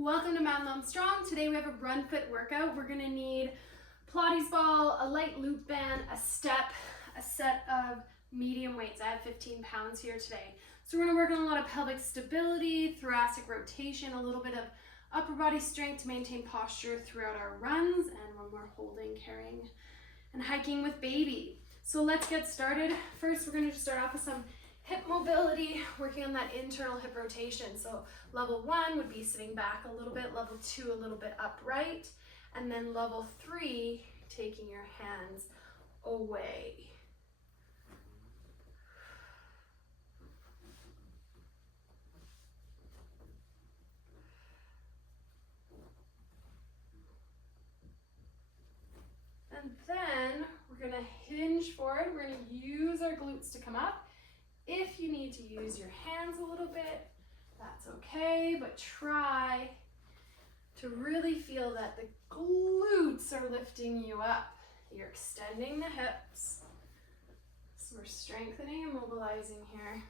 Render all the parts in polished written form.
Welcome to Mad Mom Strong. Today we have a run fit workout. We're gonna need Pilates ball, a light loop band, a step, a set of medium weights. I have 15 pounds here today. So we're gonna work on a lot of pelvic stability, thoracic rotation, a little bit of upper body strength to maintain posture throughout our runs and when we're holding, carrying, and hiking with baby. So let's get started. First, we're gonna just start off with some hip mobility, working on that internal hip rotation. So level 1 would be sitting back a little bit, level 2 a little bit upright, and then level 3, taking your hands away. And then we're gonna hinge forward. We're gonna use our glutes to come up. If you need to use your hands a little bit, that's okay, but try to really feel that the glutes are lifting you up. You're extending the hips. So we're strengthening and mobilizing here.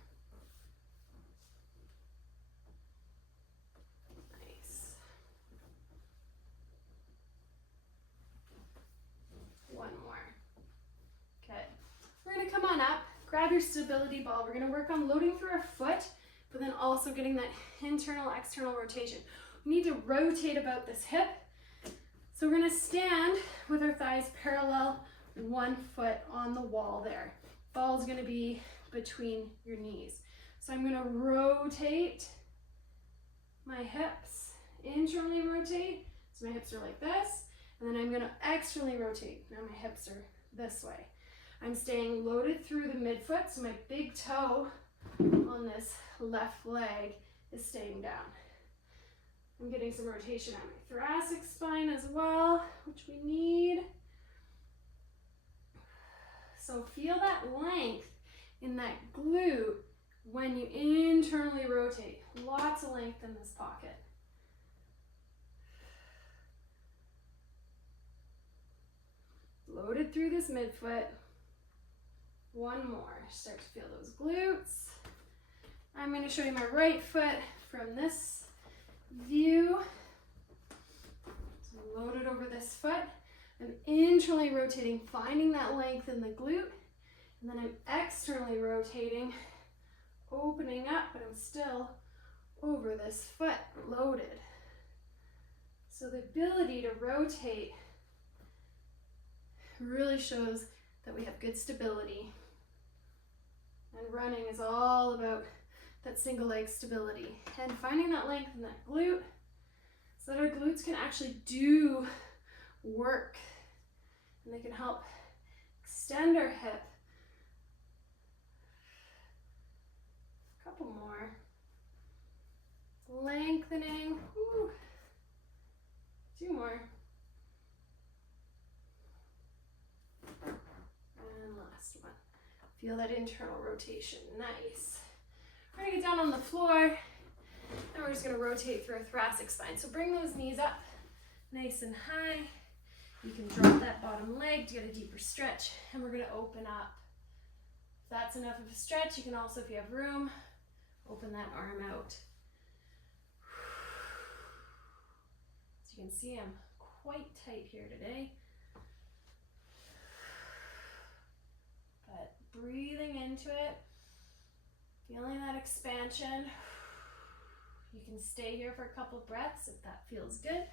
Nice. One more. Okay. We're gonna come on up. Grab your stability ball. We're gonna work on loading through our foot, but then also getting that internal, external rotation. We need to rotate about this hip. So we're gonna stand with our thighs parallel, one foot on the wall there. Ball's gonna be between your knees. So I'm gonna rotate my hips, internally rotate. So my hips are like this, and then I'm gonna externally rotate. Now my hips are this way. I'm staying loaded through the midfoot, so my big toe on this left leg is staying down. I'm getting some rotation on my thoracic spine as well, which we need. So feel that length in that glute when you internally rotate. Lots of length in this pocket. Loaded through this midfoot. One more. Start to feel those glutes. I'm going to show you my right foot from this view. So loaded over this foot. I'm internally rotating, finding that length in the glute. And then I'm externally rotating, opening up, but I'm still over this foot, loaded. So the ability to rotate really shows that we have good stability. And running is all about that single leg stability and finding that length in that glute so that our glutes can actually do work and they can help extend our hip. A couple more. Lengthening. Woo. 2 more. And last one. Feel that internal rotation. Nice. We're gonna get down on the floor and we're just gonna rotate through our thoracic spine. So bring those knees up nice and high. You can drop that bottom leg to get a deeper stretch and we're gonna open up. If that's enough of a stretch, you can also, if you have room, open that arm out. As you can see, I'm quite tight here today. But breathing into it, feeling that expansion. You can stay here for a couple breaths if that feels good,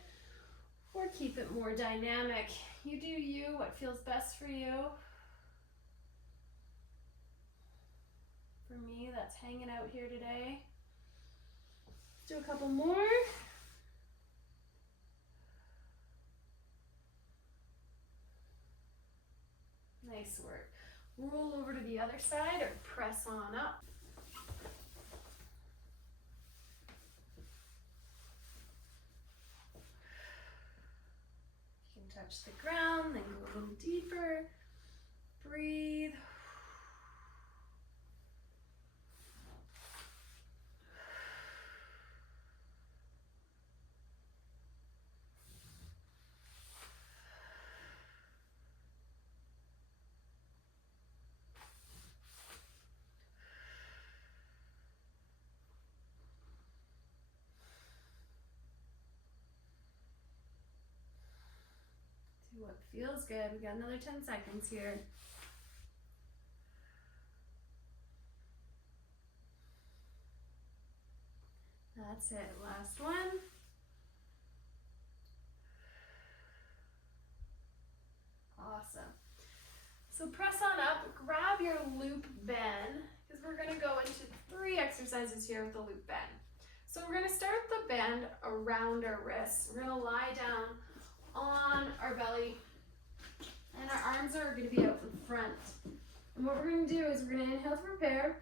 or keep it more dynamic. You do you, what feels best for you. For me, that's hanging out here today. Let's do a couple more. Nice work. Roll over to the other side or press on up. You can touch the ground, then go a little deeper. Breathe. What feels good. We got another 10 seconds here. That's it. Last one. Awesome. So press on up, grab your loop bend, because we're going to go into 3 exercises here with the loop bend. So we're going to start the bend around our wrists. We're going to lie down on our belly, and our arms are going to be out in front. And what we're going to do is we're going to inhale to prepare,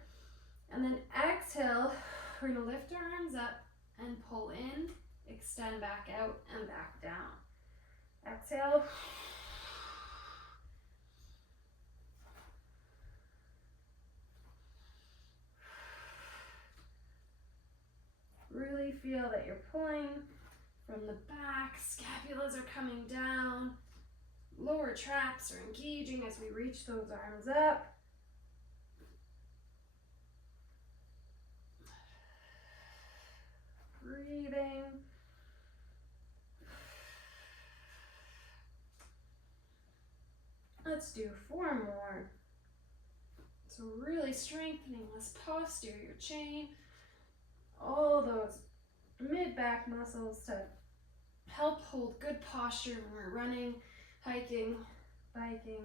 and then exhale. We're going to lift our arms up and pull in, extend back out, and back down. Exhale. Really feel that you're pulling from the back, scapulas are coming down, lower traps are engaging as we reach those arms up. Breathing. Let's do 4 more. So really strengthening this posterior chain, all those mid-back muscles to help hold good posture when we're running, hiking, biking.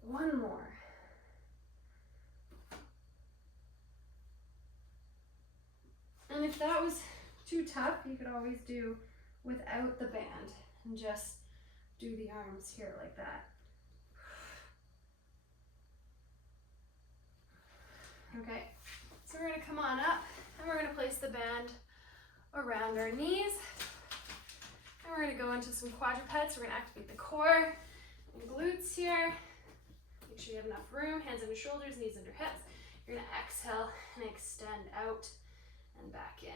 1 more. And if that was too tough, you could always do without the band and just do the arms here like that. Okay, so we're going to come on up and we're going to place the band around our knees. And we're going to go into some quadrupeds. We're going to activate the core and glutes here. Make sure you have enough room, hands under shoulders, knees under hips. You're going to exhale and extend out and back in.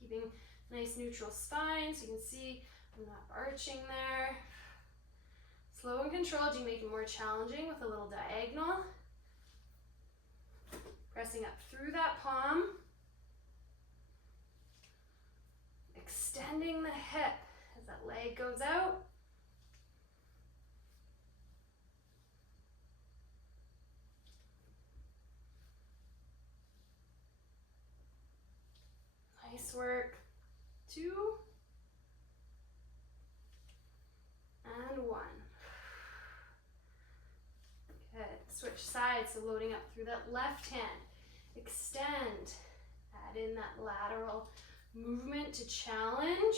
Keeping nice neutral spine so you can see I'm not arching there. Slow and controlled, you make it more challenging with a little diagonal. Pressing up through that palm. Extending the hip as that leg goes out. Nice work. 2 and 1. Good. Switch sides, so loading up through that left hand. Extend. Add in that lateral movement to challenge.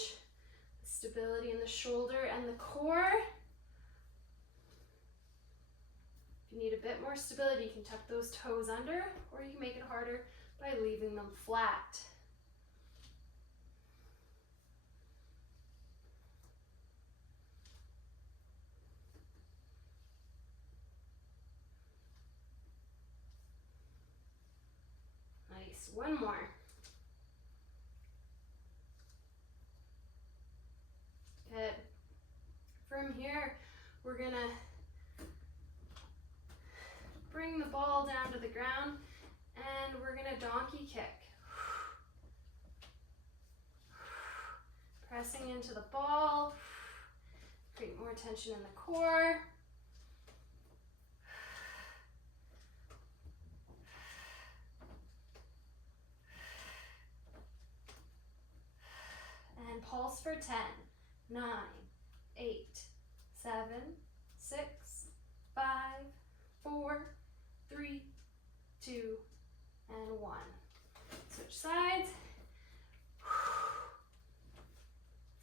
Stability in the shoulder and the core. If you need a bit more stability, you can tuck those toes under, or you can make it harder by leaving them flat. Nice. 1 more. Good. From here, we're gonna bring the ball down to the ground and we're gonna donkey kick. Pressing into the ball, create more tension in the core. And pulse for 10, 9, 8, 7, 6, 5, 4, 3, 2, and 1. Switch sides.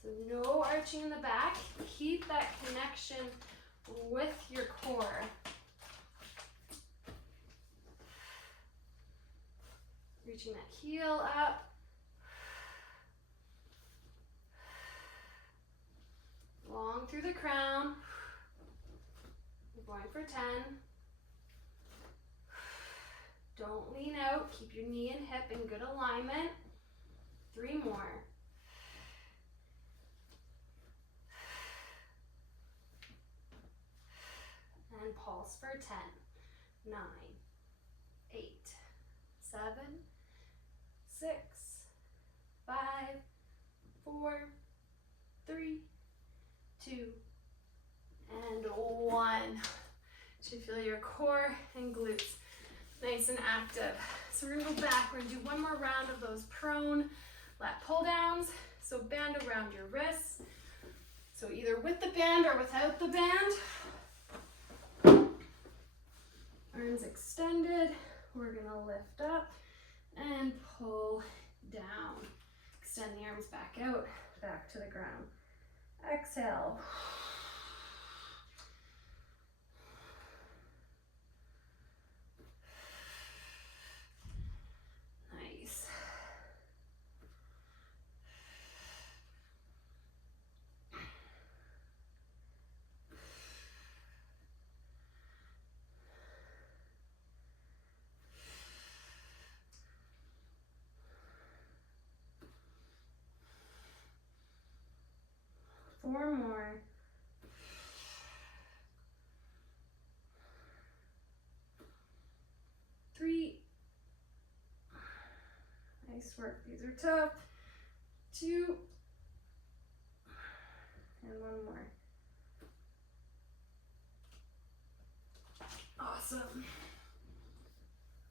So no arching in the back. Keep that connection with your core. Reaching that heel up. Long through the crown. We're going for 10. Don't lean out. Keep your knee and hip in good alignment. 3 more. And pulse for 10. 9, 8, 7, 6, 5, 4, 3, 2, and 1. Should feel your core and glutes nice and active. So we're gonna go back. We're gonna do one more round of those prone lat pull downs. So band around your wrists. So either with the band or without the band. Arms extended. We're gonna lift up and pull down. Extend the arms back out, back to the ground. Exhale. Nice. Four more. Three. Nice work. These are tough. 2. And one more. Awesome.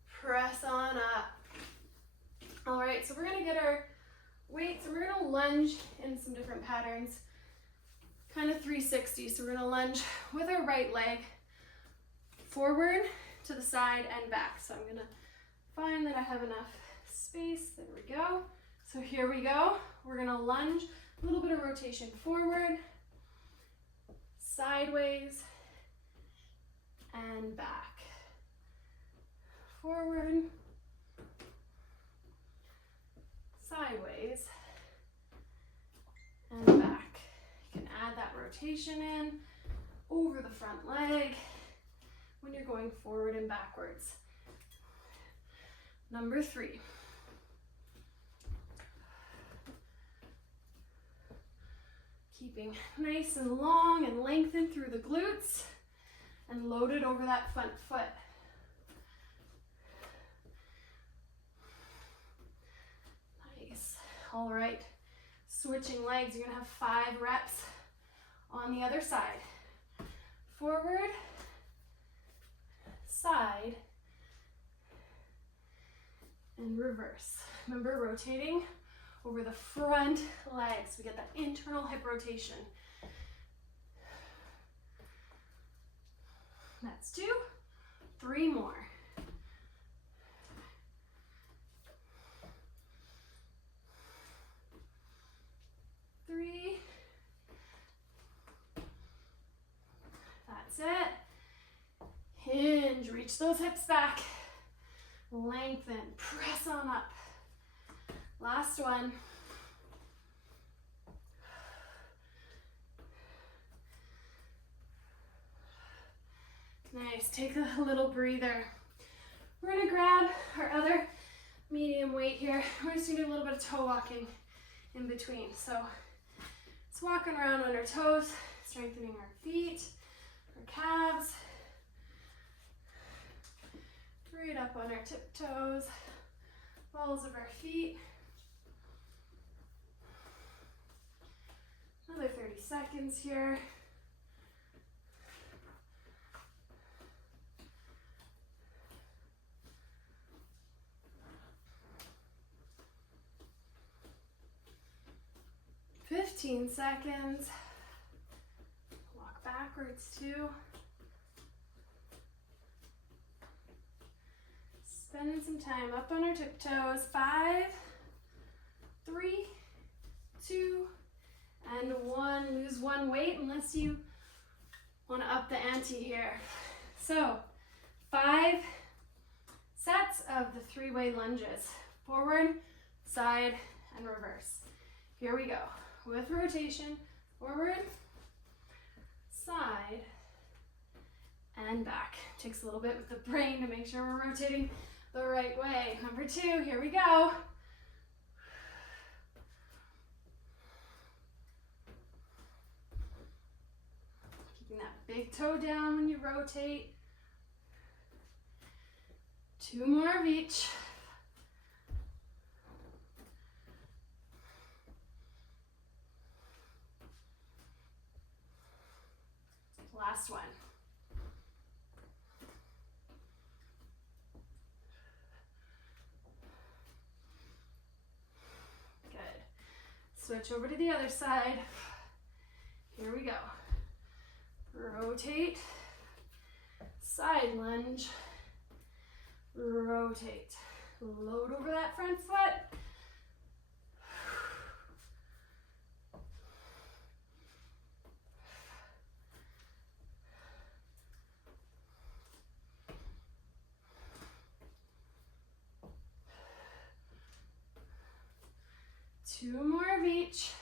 Press on up. All right, so we're gonna get our weights and we're gonna lunge in some different patterns. Kind of 360. So we're gonna lunge with our right leg forward, to the side, and back. So I'm gonna find that I have enough space. There we go. So here we go. We're gonna lunge, a little bit of rotation forward, sideways, and back. Forward, sideways, and back. You can add that rotation in over the front leg when you're going forward and backwards. Number 3. Keeping nice and long and lengthened through the glutes and loaded over that front foot. Nice. All right. Switching legs, you're gonna have 5 reps on the other side. Forward, side, and reverse. Remember, rotating over the front legs. We get that internal hip rotation. That's 2. 3 more. Three. That's it. Hinge, reach those hips back. Lengthen, press on up. Last one. Nice, take a little breather. We're gonna grab our other medium weight here. We're just gonna do a little bit of toe walking in between. So it's walking around on our toes, strengthening our feet, our calves. Right up on our tiptoes, balls of our feet. Another 30 seconds here. Fifteen seconds. Walk backwards too. Spending some time up on our tiptoes. 5, 3, 2, and 1. Lose one weight unless you want to up the ante here. So 5 sets of the 3-way lunges. Forward, side, and reverse. Here we go. With rotation, forward, side, and back. Takes a little bit with the brain to make sure we're rotating the right way. Number 2, here we go. Keeping that big toe down when you rotate. 2 more of each. last one. Good. Switch over to the other side. Here we go. Rotate, side lunge, rotate. Load over that front foot. 2 more of each.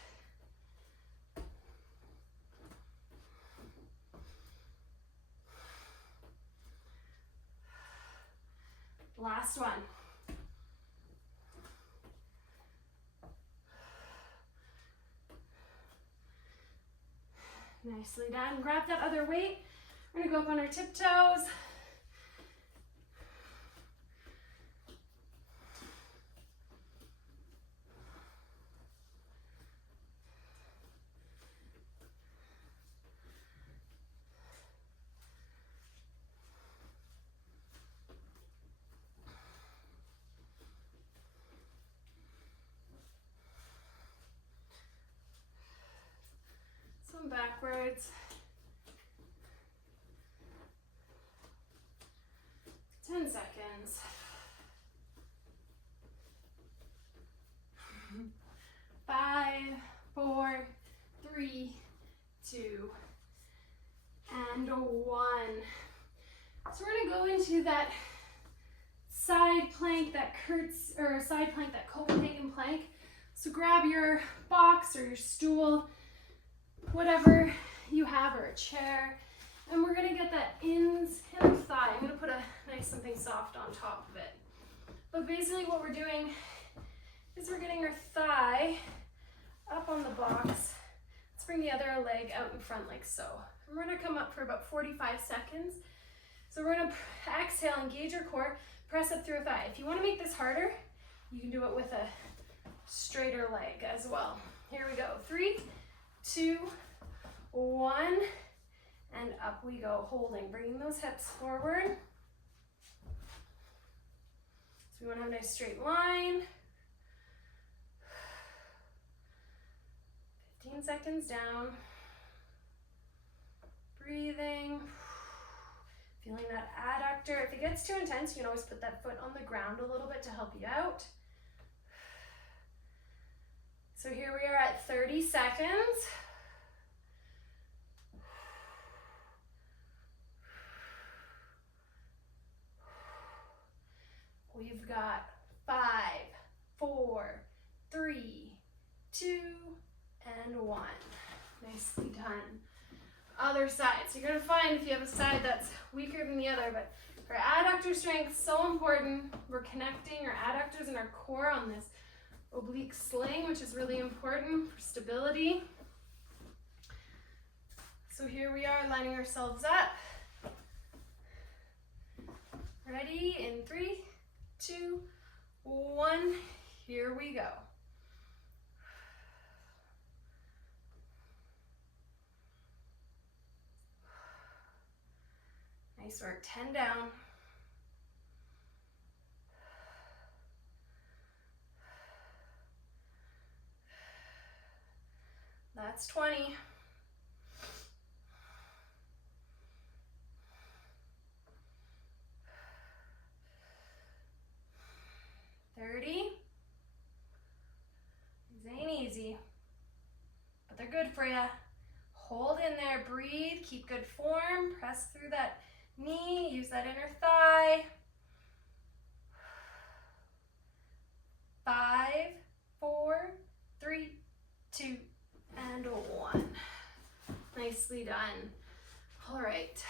Last one. Nicely done. Grab that other weight. We're gonna go up on our tiptoes. Some backwards. 10 seconds. 5, 4, 3, 2, and 1. So we're gonna go into that side plank, that side plank, that Copenhagen plank. So grab your box or your stool, whatever you have, or a chair, and we're gonna get that inner thigh. I'm gonna put a nice something soft on top of it. But basically what we're doing is we're getting our thigh up on the box. Let's bring the other leg out in front like so. And we're gonna come up for about 45 seconds. So we're gonna exhale, engage your core, press up through a thigh. If you wanna make this harder, you can do it with a straighter leg as well. Here we go. 3, 2, 1, and up we go, holding, bringing those hips forward. So we want to have a nice straight line. 15 seconds down. Breathing. Feeling that adductor. If it gets too intense, you can always put that foot on the ground a little bit to help you out. So here we are at 30 seconds. We've got 5, 4, 3, 2, and 1. Nicely done. Other side. So you're gonna find if you have a side that's weaker than the other, but for adductor strength, so important. We're connecting our adductors and our core on this oblique sling, which is really important for stability. So here we are, lining ourselves up. Ready? In 3, 2, 1, here we go. Nice work, 10 down. That's 20. 30. These ain't easy, but they're good for you. Hold in there, breathe, keep good form, press through that knee, use that inner thigh. 5, 4, 3, 2, and 1. Nicely done. All right.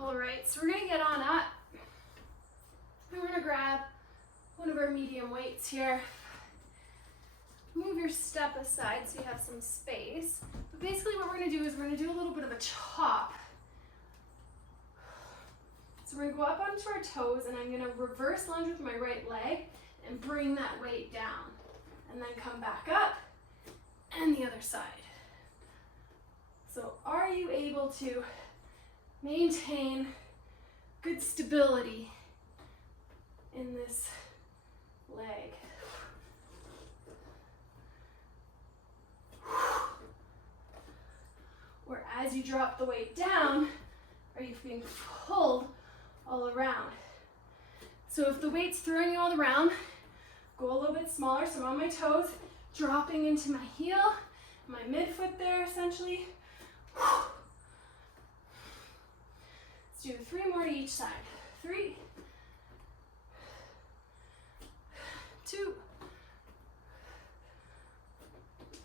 All right, so we're gonna get on up. And we're gonna grab one of our medium weights here. Move your step aside so you have some space. But basically what we're gonna do is we're gonna do a little bit of a chop. So we're gonna go up onto our toes and I'm gonna reverse lunge with my right leg and bring that weight down. And then come back up and the other side. So are you able to maintain good stability in this leg? Or as you drop the weight down, are you being pulled all around? So if the weight's throwing you all around, go a little bit smaller. So I'm on my toes, dropping into my heel, my midfoot there essentially. Let's do 3 more to each side. 3, 2,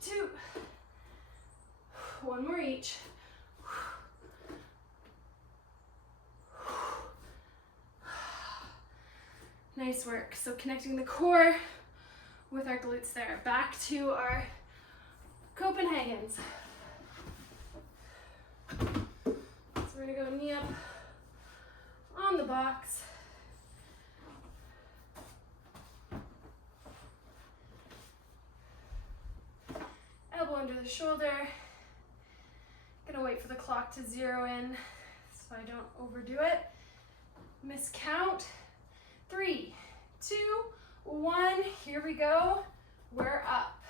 2, 1 more each. Nice work. So connecting the core with our glutes there. Back to our Copenhagen's. So we're gonna go knee up on the box. Elbow under the shoulder. Gonna wait for the clock to 0 in so I don't overdo it. Miscount. 3, 2, 1. Here we go. We're up.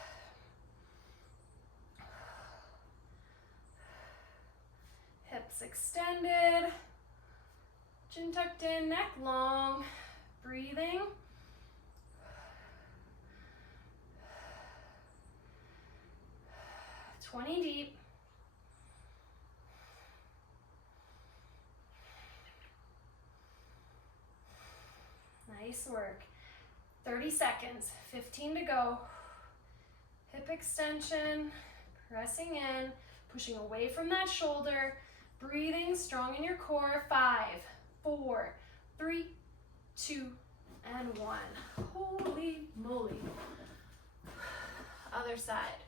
Hips extended. Chin tucked in, neck long. Breathing. $20 deep. Nice work. 30 seconds, 15 to go. Hip extension, pressing in, pushing away from that shoulder, breathing strong in your core. 5, 4, 3, 2, and 1. Holy moly. Other side.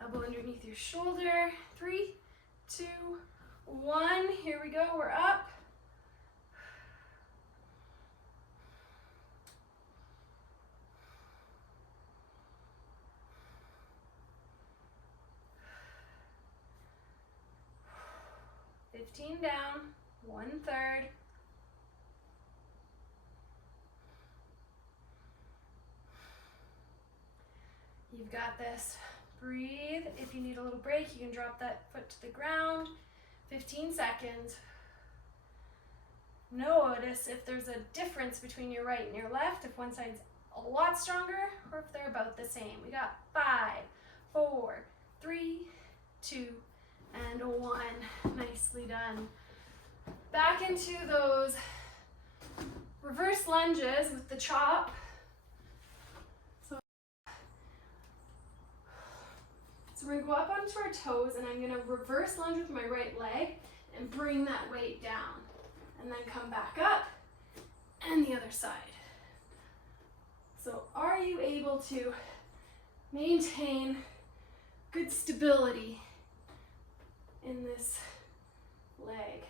Elbow underneath your shoulder. 3, 2, 1. Here we go. We're up. $15 down. 1/3. You've got this. Breathe. If you need a little break, you can drop that foot to the ground. 15 seconds. Notice if there's a difference between your right and your left, if one side's a lot stronger or if they're about the same. We got 5, 4, 3, 2, and 1. Nicely done. Back into those reverse lunges with the chop. So we're gonna go up onto our toes and I'm gonna reverse lunge with my right leg and bring that weight down. And then come back up and the other side. So are you able to maintain good stability in this leg?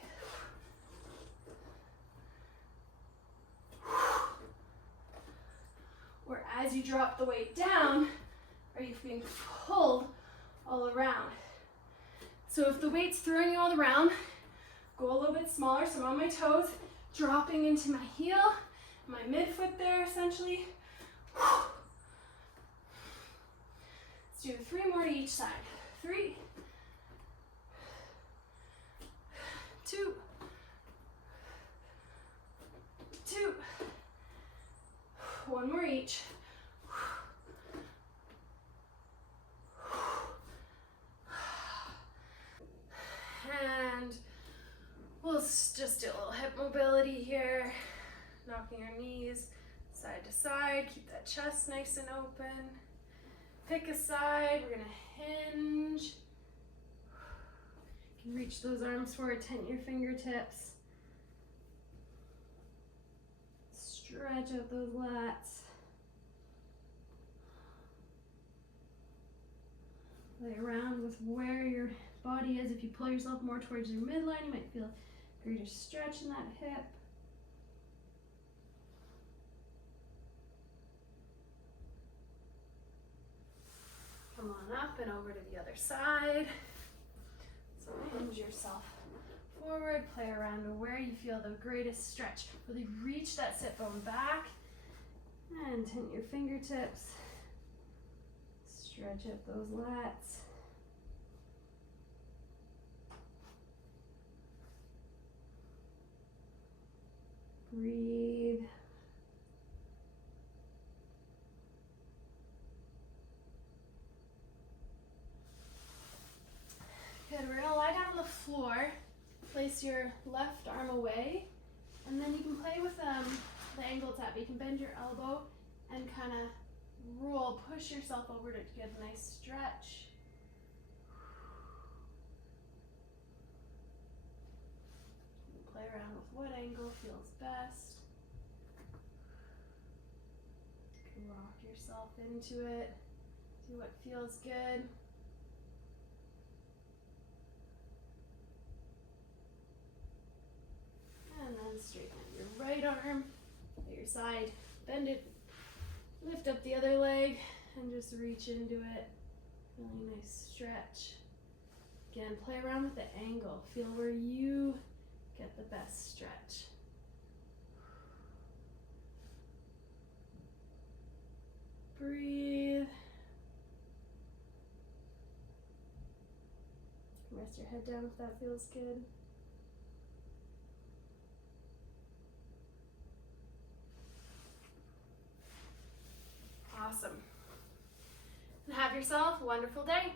Or as you drop the weight down, are you being pulled all around? So if the weight's throwing you all around, go a little bit smaller. So I'm on my toes, dropping into my heel, my midfoot there essentially. Let's do 3 more to each side. 3, 2, 2, 1 more each. And we'll just do a little hip mobility here, knocking our knees side to side. Keep that chest nice and open. Pick a side. We're gonna hinge. You can reach those arms forward, tent your fingertips. Stretch out those lats. Play around with where your body is. If you pull yourself more towards your midline, you might feel greater stretch in that hip. Come on up and over to the other side. So hinge yourself forward, play around to where you feel the greatest stretch. Really reach that sit bone back and tint your fingertips. Stretch up those lats. Breathe. Good, we're gonna lie down on the floor. Place your left arm away, and then you can play with the angle tap. You can bend your elbow and kind of roll, push yourself over to get a nice stretch. Play around with what angle feels best. You can rock yourself into it. Do what feels good. And then straighten out your right arm at your side. Bend it. Lift up the other leg and just reach into it. Really nice stretch. Again, play around with the angle. Feel where you get the best stretch. Breathe. Rest your head down if that feels good. Awesome. And have yourself a wonderful day.